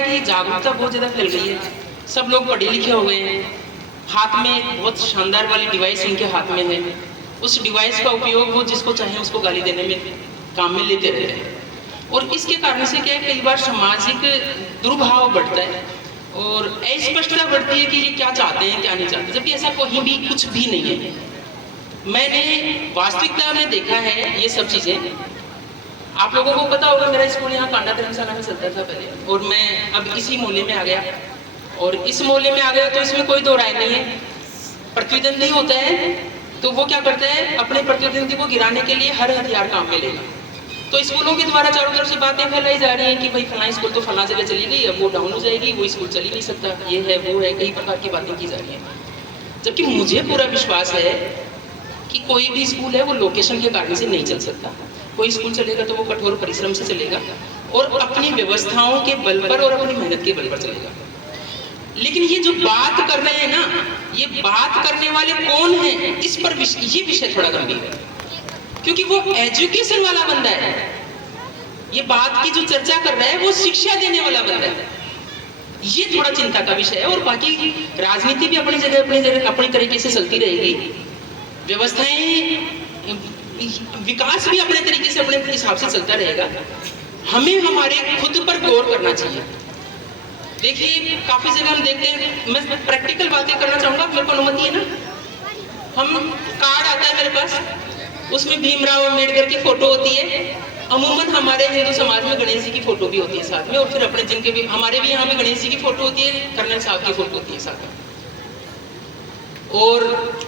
है कि जागरूकता बहुत ज़्यादा फैल गई है, सब लोग पढ़े लिखे हो गए हैं, हाथ में एक बहुत शानदार वाली डिवाइस इनके हाथ में है, उस डिवाइस का उपयोग वो जिसको चाहे उसको गाली देने में काम में लेते रहते हैं। और इसके कारण से क्या है, कई बार सामाजिक दुर्भाव बढ़ता है और अस्पष्टता बढ़ती है कि ये क्या चाहते हैं क्या नहीं चाहते, जबकि ऐसा कहीं भी कुछ भी नहीं है। मैंने वास्तविकता में देखा है ये सब चीज़ें। आप लोगों को पता होगा मेरा स्कूल यहाँ कांडा धर्मशाला में चलता था पहले, और मैं अब इसी मोहल्ले में आ गया, और इस मोहल्ले में आ गया तो इसमें कोई दो राय नहीं है। प्रतिद्वंदी होता है तो वो क्या करता है, अपने प्रतिद्वंदी को गिराने के लिए हर हथियार काम में लेगा। तो स्कूलों के द्वारा चारों तरफ से बातें फैलाई जा रही हैं कि भाई फलां स्कूल तो फलां जगह चली गई, अब वो डाउन हो जाएगी, वो स्कूल चल ही नहीं सकता, ये है वो है, कई प्रकार की बातें की जा रही हैं। जबकि मुझे पूरा विश्वास है कि कोई भी स्कूल है वो लोकेशन के कारण से नहीं चल सकता। कोई स्कूल चलेगा तो वो कठोर परिश्रम से चलेगा और अपनी व्यवस्थाओं के बल पर और अपनी मेहनत के बल पर चलेगा। लेकिन ये जो बात कर रहे हैं ना, ये बात करने वाले कौन हैं, इस पर ये विषय थोड़ा गंभीर है, क्योंकि वो एजुकेशन वाला बंदा है। ये बात की जो चर्चा कर रहा है वो शिक्षा देने वाला बंदा है। ये थोड़ा चिंता का विषय है। और बाकी राजनीति भी अपनी जगह अपनी तरीके से चलती रहेगी, व्यवस्थाएं, विकास भी अपने तरीके से अपने हिसाब से चलता रहेगा। हमें हमारे खुद पर गौर करना चाहिए। देखिए काफी जगह हम देखते हैं, मैं प्रैक्टिकल बातें करना चाहूंगा, मेरे को अनुमति है ना। हम कार्ड आता है मेरे पास, उसमें भीमराव अम्बेडकर की फोटो होती है। अमूमन हमारे हिंदू समाज में गणेश जी की फोटो भी होती है साथ में, और फिर अपने जिनके भी, हमारे भी यहाँ पे गणेश जी की फोटो होती है, कर्नल साहब की फोटो होती है साथ में। और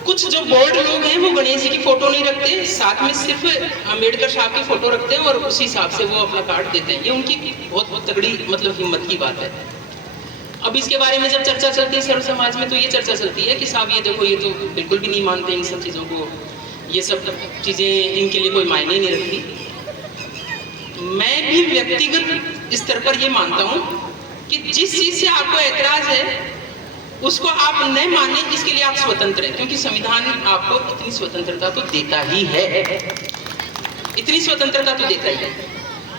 कुछ जो बोर्ड लोग हैं वो गणेश जी की फोटो नहीं रखते, साथ में सिर्फ अम्बेडकर साहब की फोटो रखते हैं और उसी हिसाब से वो अपना कार्ड देते हैं। ये उनकी बहुत तगड़ी मतलब हिम्मत की बात है। अब इसके बारे में जब चर्चा चलती है सर्व समाज में, तो ये चर्चा चलती है कि साहब ये देखो, ये तो बिल्कुल भी नहीं मानते इन सब चीज़ों को, ये सब चीज़ें इनके लिए कोई मायने नहीं रखती। मैं भी व्यक्तिगत स्तर पर ये मानता हूँ कि जिस चीज़ से आपको ऐतराज़ है उसको आप न माने, इसके लिए आप स्वतंत्र हैं, क्योंकि संविधान आपको इतनी स्वतंत्रता तो देता ही है, इतनी स्वतंत्रता तो देता ही है।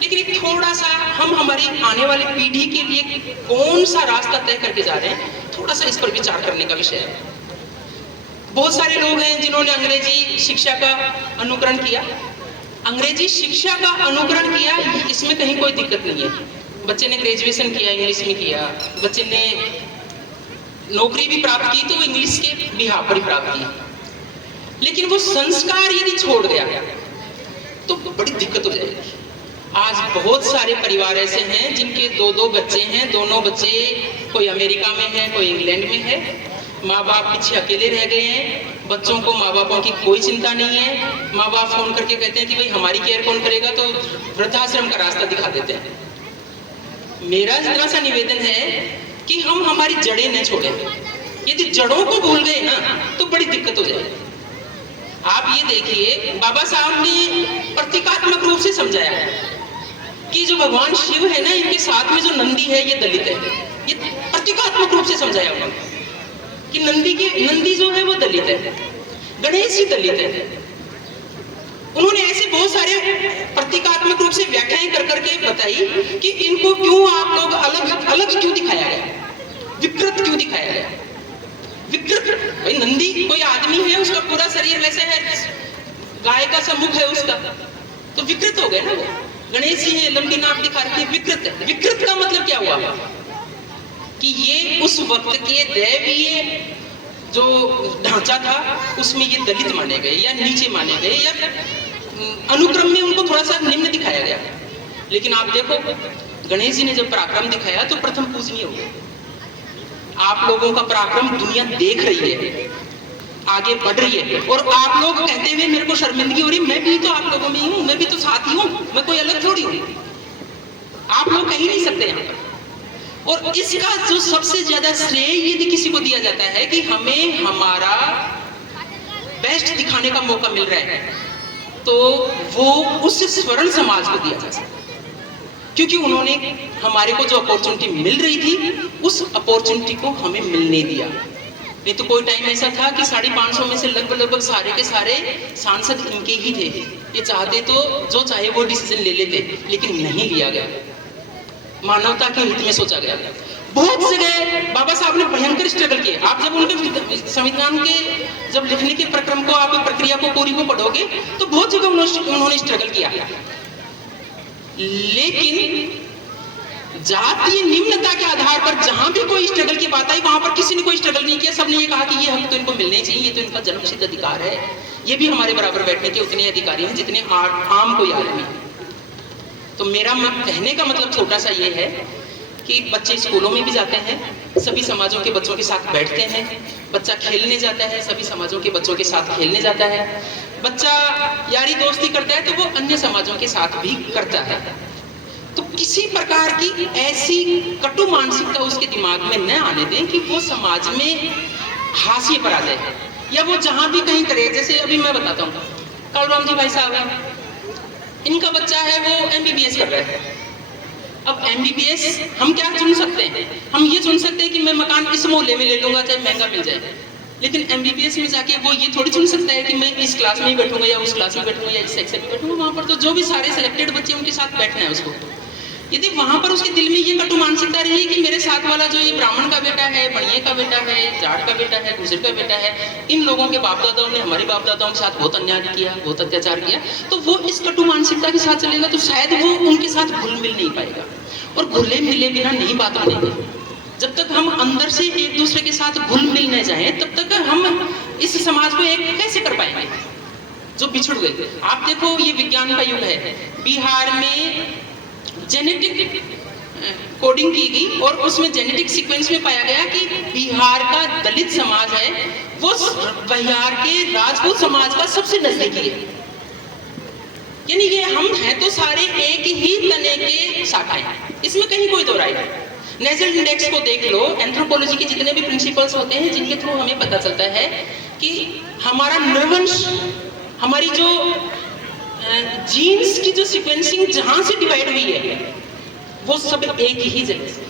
लेकिन एक थोड़ा सा हम हमारी आने वाली पीढ़ी के लिए कौन सा रास्ता तय करके जा रहे हैं, थोड़ा सा इस पर विचार करने का विषय है। बहुत सारे लोग हैं जिन्होंने अंग्रेजी शिक्षा का अनुकरण किया। अंग्रेजी शिक्षा का अनुकरण किया, इसमें कहीं कोई दिक्कत नहीं है। बच्चे ने ग्रेजुएशन किया, इंग्लिश में किया, बच्चे ने नौकरी भी प्राप्त की तो वो इंग्लिश के बिहाफ पर ही प्राप्त की। लेकिन वो संस्कार यदि छोड़ गया तो बड़ी दिक्कत हो जाएगी। आज बहुत सारे परिवार ऐसे हैं जिनके दो दो बच्चे हैं, दोनों बच्चे कोई अमेरिका में है, कोई इंग्लैंड में है, माँ बाप पीछे अकेले रह गए हैं, बच्चों को माँ बापों की कोई चिंता नहीं है। माँ बाप फोन करके कहते हैं कि भाई हमारी केयर कौन करेगा, तो वृद्धाश्रम का रास्ता दिखा देते हैं। मेरा इतना सा निवेदन है कि हम हमारी जड़ें न छोड़ें। यदि जड़ों को भूल गए ना तो बड़ी दिक्कत हो जाएगी। आप ये देखिए, बाबा साहब ने प्रतीकात्मक रूप से समझाया कि जो भगवान शिव है ना, इनके साथ में जो नंदी है ये दलित है। ये प्रतीकात्मक रूप से समझाया उन्होंने कि नंदी जो है वो दलित है, गणेश जी दलित है। उन्होंने ऐसे बहुत सारे प्रतीकात्मक रूप से व्याख्याएं कर करके बताई कि इनको क्यों आप लोग अलग अलग क्यों दिखाया गया, विकृत क्यों दिखाया गया। विकृत भाई, नंदी कोई आदमी है, उसका पूरा शरीर वैसे है, गाय का सा मुख है उसका, तो विकृत हो गए ना वो। गणेश जी है, लंबी नाक दिखा रखी है, विकृत है। विकृत का मतलब क्या हुआ कि ये उस वक्त के दैवीय जो ढांचा था उसमें ये दलित माने गए या नीचे माने गए, या अनुक्रम में उनको थोड़ा सा निम्न दिखाया गया। लेकिन आप देखो, गणेश जी ने जब पराक्रम दिखाया तो प्रथम पूजनीय हो गए। आप लोगों का पराक्रम दुनिया देख रही है, आगे बढ़ रही है, और आप लोग कहते हुए मेरे को शर्मिंदगी हो रही, मैं भी तो आप लोगों में हूँ, मैं भी तो साथ ही हूँ, मैं कोई अलग थोड़ी हूँ। आप लोग कह ही नहीं सकते यहाँ पर। और इसका जो सबसे ज्यादा श्रेय यदि किसी को दिया जाता है कि हमें हमारा बेस्ट दिखाने का मौका मिल रहा है, तो वो उस स्वर्ण समाज को दिया जा सकता है, क्योंकि उन्होंने हमारे को जो अपॉर्चुनिटी मिल रही थी उस अपॉर्चुनिटी को हमें मिलने दिया। नहीं तो कोई टाइम ऐसा था कि 550 में से लगभग सारे के सारे सांसद इनके ही थे। ये चाहते तो जो चाहे वो डिसीजन ले लेते, लेकिन नहीं लिया गया। मानवता के हित में सोचा गया। बहुत जगह बाबा साहब ने भयंकर स्ट्रगल किए। आप जब उनके संविधान के जब लिखने के प्रक्रम को, आप प्रक्रिया को पूरी को पढ़ोगे तो बहुत जगह उन्होंने स्ट्रगल किया। लेकिन जातीय निम्नता के आधार पर जहां भी कोई स्ट्रगल की बात आई, वहां पर किसी ने कोई स्ट्रगल नहीं किया। सबने ये कहा कि ये हक तो इनको मिलने चाहिए, ये तो इनका जन्मसिद्ध अधिकार है, ये भी हमारे बराबर बैठने के उतने अधिकारी हैं जितने आम कोई आदमी है। तो मेरा कहने का मतलब छोटा सा ये है कि बच्चे स्कूलों में भी जाते हैं, सभी समाजों के बच्चों के साथ बैठते हैं। बच्चा खेलने जाता है, सभी समाजों के बच्चों के साथ खेलने जाता है। बच्चा यारी दोस्ती करता है तो वो अन्य समाजों के साथ भी करता है। तो किसी प्रकार की ऐसी कटु मानसिकता उसके दिमाग में न आने दें कि वो समाज में हाशिए पर आ जाए, या वो जहां भी कहीं करे। जैसे अभी मैं बताता हूँ, कालूराम जी भाई साहब हैं, इनका बच्चा है वो MBBS कर रहा है। अब MBBS हम क्या चुन सकते हैं? हम ये चुन सकते हैं कि मैं मकान इस मोहल्ले में ले लूंगा चाहे महंगा मिल जाए। लेकिन MBBS में जाके वो ये थोड़ी चुन सकता है कि मैं इस क्लास में ही बैठूंगा या उस क्लास में बैठूंगा या इस सेक्शन में बैठूंगा। वहां पर तो जो भी सारे सिलेक्टेड बच्चे उनके साथ बैठना है उसको। यदि वहां पर उसके दिल में ये कटु मानसिकता रही कि मेरे साथ वाला जो ये ब्राह्मण का बेटा है, बनिए का बेटा है, जाट का बेटा है, गुजर का बेटा है, इन लोगों के बाप दादाओं ने हमारे बाप दादाओं के साथ बहुत अन्याय किया, बहुत अत्याचार किया, तो वो इस कटु मानसिकता के साथ चलेगा तो शायद वो उनके साथ घुल मिल नहीं पाएगा। और घुले मिले बिना नहीं बात बनेगी। जब तक हम अंदर से एक दूसरे के साथ घुल मिल न जाए तब तक हम इस समाज को एक कैसे कर पाएंगे जो बिछड़ गए। आप देखो ये विज्ञान का युग है। बिहार में जेनेटिक कोडिंग की गई और उसमें जेनेटिक सीक्वेंस में पाया गया कि बिहार का दलित समाज है वो बिहार के राजपूत समाज का सबसे नजदीकी है। यानी ये हम हैं तो सारे एक ही तने के शाखाएं, इसमें कहीं कोई दो राय नहीं। नेशनल इंडेक्स को देख लो, एंथ्रोपोलॉजी के जितने भी प्रिंसिपल्स होते हैं जिनके थ्रू हमें पता चलता है कि हमारा नृवंश, हमारी जो जीन्स की जो सीक्वेंसिंग जहां से डिवाइड हुई है वो सब एक ही जगह से।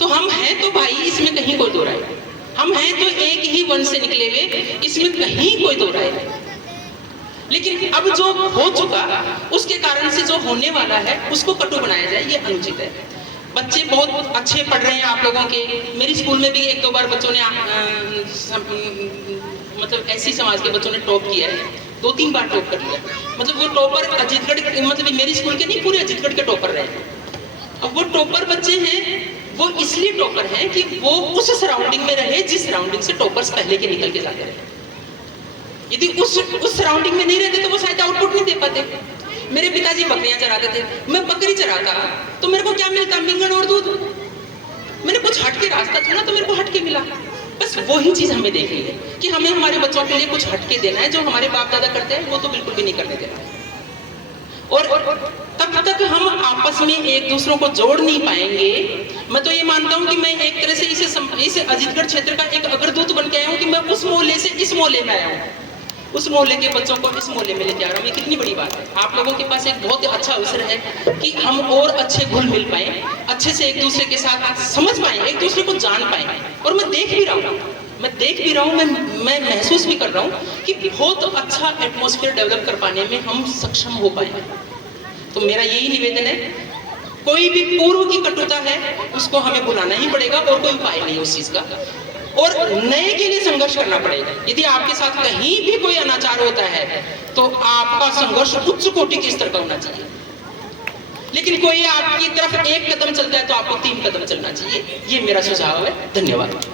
तो हम हैं तो भाई, इसमें कहीं कोई दो राय नहीं। हम हैं तो एक ही वंश से निकले हुए, इसमें कहीं कोई दो राय नहीं। लेकिन अब जो हो चुका उसके कारण से जो होने वाला है उसको कटु बनाया जाए, ये अनुचित है। बच्चे बहुत अच्छे पढ़ रहे हैं आप लोगों के। मेरी स्कूल में भी एक दो बार बच्चों ने मतलब ऐसी समाज के बच्चों ने टॉप किया है, 2-3 बार टॉप कर लिया। मतलब वो टॉपर अजीतगढ़, मतलब मेरी स्कूल के नहीं पूरे अजीतगढ़ के टॉपर रहे। अब वो टॉपर बच्चे हैं, वो इसलिए टॉपर हैं कि वो उस सराउंडिंग में रहे जिस सराउंडिंग से टॉपर्स पहले के निकल के जाते रहे। यदि उस सराउंडिंग में नहीं रहते तो वो शायद आउटपुट नहीं दे पाते। मेरे पिताजी बकरियां चराते थे, मैं बकरी चराता, तो मेरे को क्या मिलता? मिंगन और दूध। मैंने कुछ हटके रास्ता चुना तो मेरे को हटके मिला। बस वही चीज हमें देखनी है कि हमें हमारे बच्चों के लिए कुछ हटके देना है। जो हमारे बाप दादा करते हैं वो तो बिल्कुल भी नहीं करने देना। और तब तक हम आपस में एक दूसरों को जोड़ नहीं पाएंगे। मैं तो ये मानता हूँ कि मैं एक तरह से इसे अजीतगढ़ क्षेत्र का एक अग्रदूत बन के आया हूँ कि मैं उस मोहल्ले से इस मोहल्ले में आया हूँ, उस मोहल्ले के बच्चों को इस मोहल्ले में लेके आ रहा हूँ। ये कितनी बड़ी बात है। आप लोगों के पास एक बहुत अच्छा अवसर है कि हम और अच्छे घुल मिल पाए, अच्छे से एक दूसरे के साथ समझ पाए, एक दूसरे को जान पाए। और मैं देख भी रहा हूँ, मैं महसूस भी कर रहा हूँ कि बहुत अच्छा एटमॉस्फेयर डेवलप कर पाने में हम सक्षम हो पाए। तो मेरा यही निवेदन है, कोई भी पूर्व की कटुता है उसको हमें भुलाना ही पड़ेगा और कोई उपाय नहीं उस चीज का। और नए के लिए संघर्ष करना पड़ेगा। यदि आपके साथ कहीं भी कोई अनाचार होता है तो आपका संघर्ष उच्च कोटि के स्तर का होना चाहिए। लेकिन कोई आपकी तरफ एक कदम चलता है तो आपको 3 कदम चलना चाहिए। ये मेरा सुझाव है। धन्यवाद।